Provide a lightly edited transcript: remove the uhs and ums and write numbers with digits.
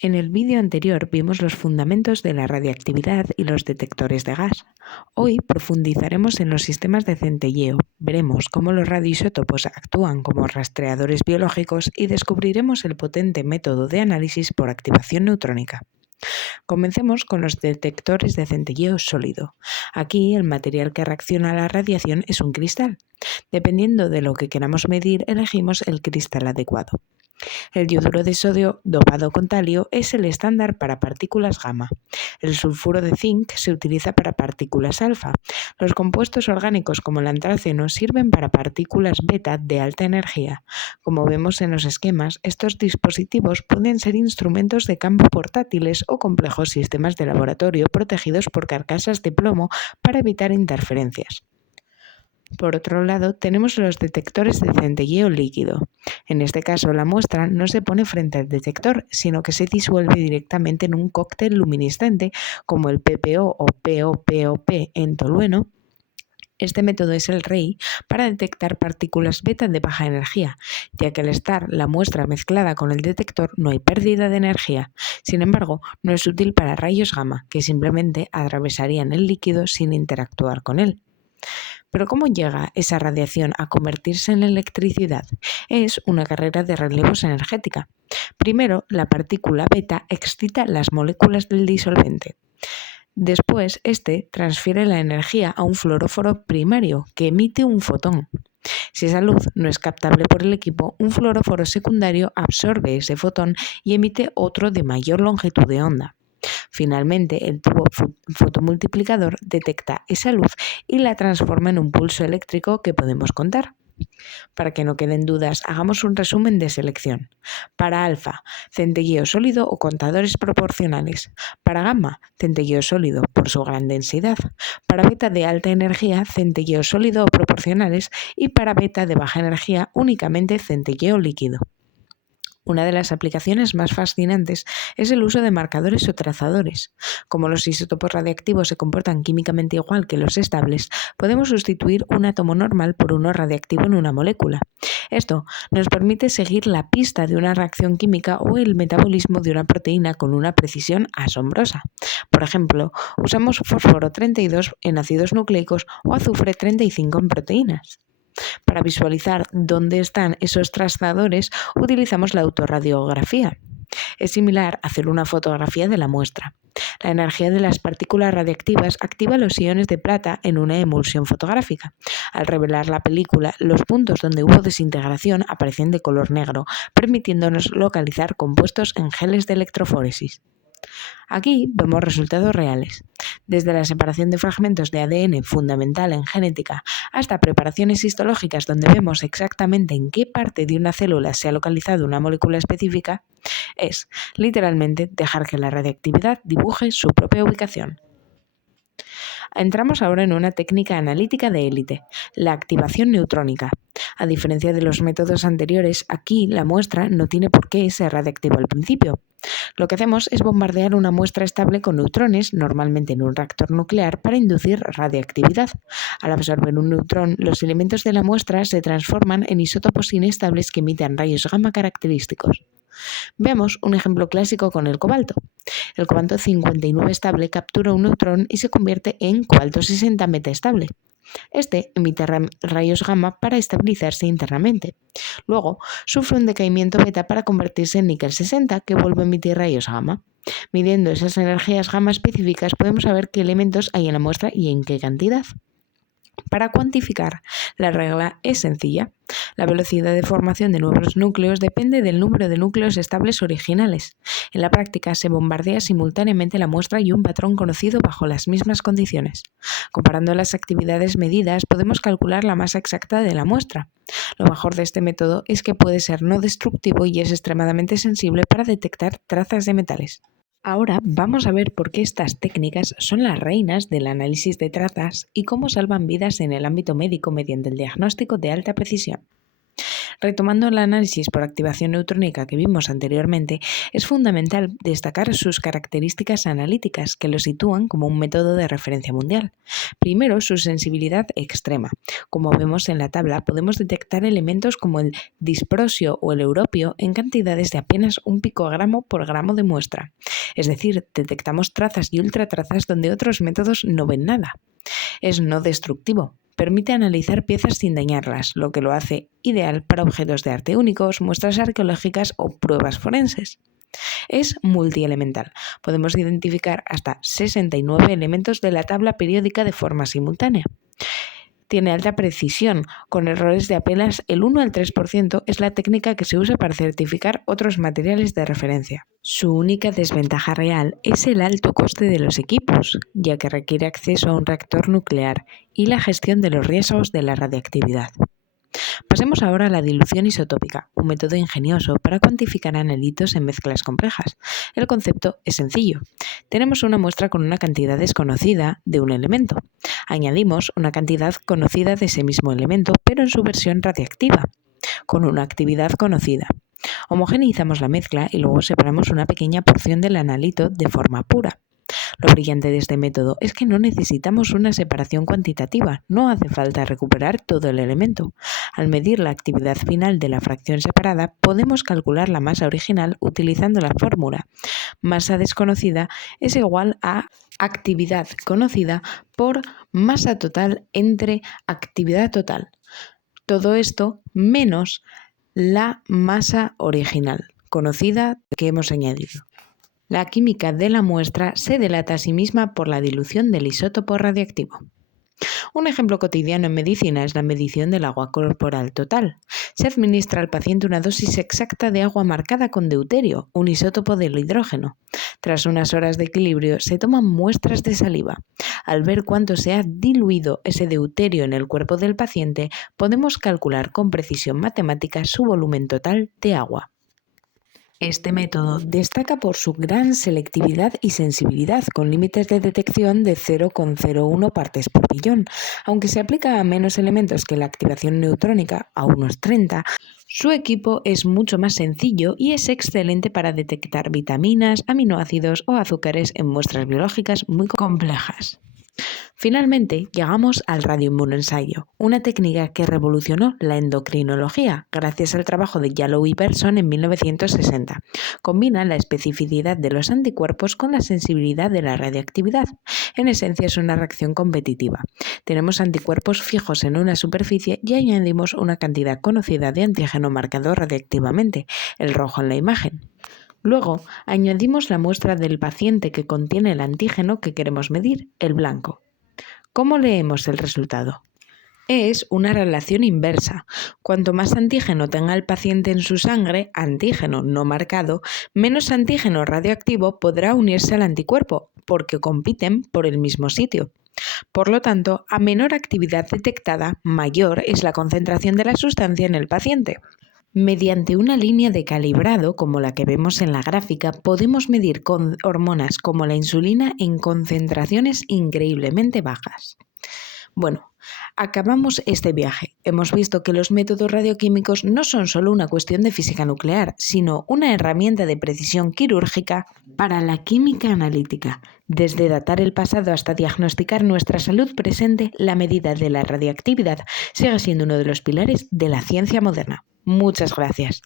En el vídeo anterior vimos los fundamentos de la radiactividad y los detectores de gas. Hoy profundizaremos en los sistemas de centelleo, veremos cómo los radioisótopos actúan como rastreadores biológicos y descubriremos el potente método de análisis por activación neutrónica. Comencemos con los detectores de centelleo sólido. Aquí el material que reacciona a la radiación es un cristal. Dependiendo de lo que queramos medir, elegimos el cristal adecuado. El yoduro de sodio dopado con talio es el estándar para partículas gamma. El sulfuro de zinc se utiliza para partículas alfa. Los compuestos orgánicos como el antráceno sirven para partículas beta de alta energía. Como vemos en los esquemas, estos dispositivos pueden ser instrumentos de campo portátiles o complejos sistemas de laboratorio protegidos por carcasas de plomo para evitar interferencias. Por otro lado, tenemos los detectores de centelleo líquido. En este caso, la muestra no se pone frente al detector, sino que se disuelve directamente en un cóctel luminiscente como el PPO o POPOP en tolueno. Este método es el rey para detectar partículas beta de baja energía, ya que al estar la muestra mezclada con el detector no hay pérdida de energía. Sin embargo, no es útil para rayos gamma, que simplemente atravesarían el líquido sin interactuar con él. Pero ¿cómo llega esa radiación a convertirse en electricidad? Es una carrera de relevos energética. Primero, la partícula beta excita las moléculas del disolvente. Después, este transfiere la energía a un fluoróforo primario que emite un fotón. Si esa luz no es captable por el equipo, un fluoróforo secundario absorbe ese fotón y emite otro de mayor longitud de onda. Finalmente, el tubo fotomultiplicador detecta esa luz y la transforma en un pulso eléctrico que podemos contar. Para que no queden dudas, hagamos un resumen de selección. Para alfa, centelleo sólido o contadores proporcionales. Para gamma, centelleo sólido por su gran densidad. Para beta de alta energía, centelleo sólido o proporcionales. Y para beta de baja energía, únicamente centelleo líquido. Una de las aplicaciones más fascinantes es el uso de marcadores o trazadores. Como los isótopos radiactivos se comportan químicamente igual que los estables, podemos sustituir un átomo normal por uno radiactivo en una molécula. Esto nos permite seguir la pista de una reacción química o el metabolismo de una proteína con una precisión asombrosa. Por ejemplo, usamos fósforo 32 en ácidos nucleicos o azufre 35 en proteínas. Para visualizar dónde están esos trazadores, utilizamos la autorradiografía. Es similar a hacer una fotografía de la muestra. La energía de las partículas radiactivas activa los iones de plata en una emulsión fotográfica. Al revelar la película, los puntos donde hubo desintegración aparecen de color negro, permitiéndonos localizar compuestos en geles de electroforesis. Aquí vemos resultados reales, desde la separación de fragmentos de ADN fundamental en genética hasta preparaciones histológicas donde vemos exactamente en qué parte de una célula se ha localizado una molécula específica, es literalmente dejar que la radiactividad dibuje su propia ubicación. Entramos ahora en una técnica analítica de élite, la activación neutrónica. A diferencia de los métodos anteriores, aquí la muestra no tiene por qué ser radiactiva al principio. Lo que hacemos es bombardear una muestra estable con neutrones, normalmente en un reactor nuclear, para inducir radiactividad. Al absorber un neutrón, los elementos de la muestra se transforman en isótopos inestables que emiten rayos gamma característicos. Veamos un ejemplo clásico con el cobalto. El cobalto 59 estable captura un neutrón y se convierte en cobalto 60 metaestable. Este emite rayos gamma para estabilizarse internamente. Luego, sufre un decaimiento beta para convertirse en níquel 60, que vuelve a emitir rayos gamma. Midiendo esas energías gamma específicas, podemos saber qué elementos hay en la muestra y en qué cantidad. Para cuantificar, la regla es sencilla. La velocidad de formación de nuevos núcleos depende del número de núcleos estables originales. En la práctica se bombardea simultáneamente la muestra y un patrón conocido bajo las mismas condiciones. Comparando las actividades medidas, podemos calcular la masa exacta de la muestra. Lo mejor de este método es que puede ser no destructivo y es extremadamente sensible para detectar trazas de metales. Ahora vamos a ver por qué estas técnicas son las reinas del análisis de trazas y cómo salvan vidas en el ámbito médico mediante el diagnóstico de alta precisión. Retomando el análisis por activación neutrónica que vimos anteriormente, es fundamental destacar sus características analíticas que lo sitúan como un método de referencia mundial. Primero, su sensibilidad extrema. Como vemos en la tabla, podemos detectar elementos como el disprosio o el europio en cantidades de apenas 1 picogramo por gramo de muestra. Es decir, detectamos trazas y ultratrazas donde otros métodos no ven nada. Es no destructivo. Permite analizar piezas sin dañarlas, lo que lo hace ideal para objetos de arte únicos, muestras arqueológicas o pruebas forenses. Es multielemental. Podemos identificar hasta 69 elementos de la tabla periódica de forma simultánea. Tiene alta precisión, con errores de apenas el 1 al 3%, es la técnica que se usa para certificar otros materiales de referencia. Su única desventaja real es el alto coste de los equipos, ya que requiere acceso a un reactor nuclear y la gestión de los riesgos de la radiactividad. Pasemos ahora a la dilución isotópica, un método ingenioso para cuantificar analitos en mezclas complejas. El concepto es sencillo. Tenemos una muestra con una cantidad desconocida de un elemento. Añadimos una cantidad conocida de ese mismo elemento, pero en su versión radiactiva, con una actividad conocida. Homogeneizamos la mezcla y luego separamos una pequeña porción del analito de forma pura. Lo brillante de este método es que no necesitamos una separación cuantitativa, no hace falta recuperar todo el elemento. Al medir la actividad final de la fracción separada, podemos calcular la masa original utilizando la fórmula. Masa desconocida es igual a actividad conocida por masa total entre actividad total. Todo esto menos la masa original, conocida, que hemos añadido. La química de la muestra se delata a sí misma por la dilución del isótopo radiactivo. Un ejemplo cotidiano en medicina es la medición del agua corporal total. Se administra al paciente una dosis exacta de agua marcada con deuterio, un isótopo del hidrógeno. Tras unas horas de equilibrio, se toman muestras de saliva. Al ver cuánto se ha diluido ese deuterio en el cuerpo del paciente, podemos calcular con precisión matemática su volumen total de agua. Este método destaca por su gran selectividad y sensibilidad, con límites de detección de 0,01 partes por billón. Aunque se aplica a menos elementos que la activación neutrónica, a unos 30, su equipo es mucho más sencillo y es excelente para detectar vitaminas, aminoácidos o azúcares en muestras biológicas muy complejas. Finalmente, llegamos al radioinmunoensayo, una técnica que revolucionó la endocrinología gracias al trabajo de Yalow y Berson en 1960. Combina la especificidad de los anticuerpos con la sensibilidad de la radiactividad. En esencia es una reacción competitiva. Tenemos anticuerpos fijos en una superficie y añadimos una cantidad conocida de antígeno marcado radiactivamente, el rojo en la imagen. Luego, añadimos la muestra del paciente que contiene el antígeno que queremos medir, el blanco. ¿Cómo leemos el resultado? Es una relación inversa. Cuanto más antígeno tenga el paciente en su sangre, antígeno no marcado, menos antígeno radioactivo podrá unirse al anticuerpo, porque compiten por el mismo sitio. Por lo tanto, a menor actividad detectada, mayor es la concentración de la sustancia en el paciente. Mediante una línea de calibrado, como la que vemos en la gráfica, podemos medir con hormonas como la insulina en concentraciones increíblemente bajas. Bueno, acabamos este viaje. Hemos visto que los métodos radioquímicos no son solo una cuestión de física nuclear, sino una herramienta de precisión quirúrgica para la química analítica. Desde datar el pasado hasta diagnosticar nuestra salud presente, la medida de la radiactividad sigue siendo uno de los pilares de la ciencia moderna. Muchas gracias.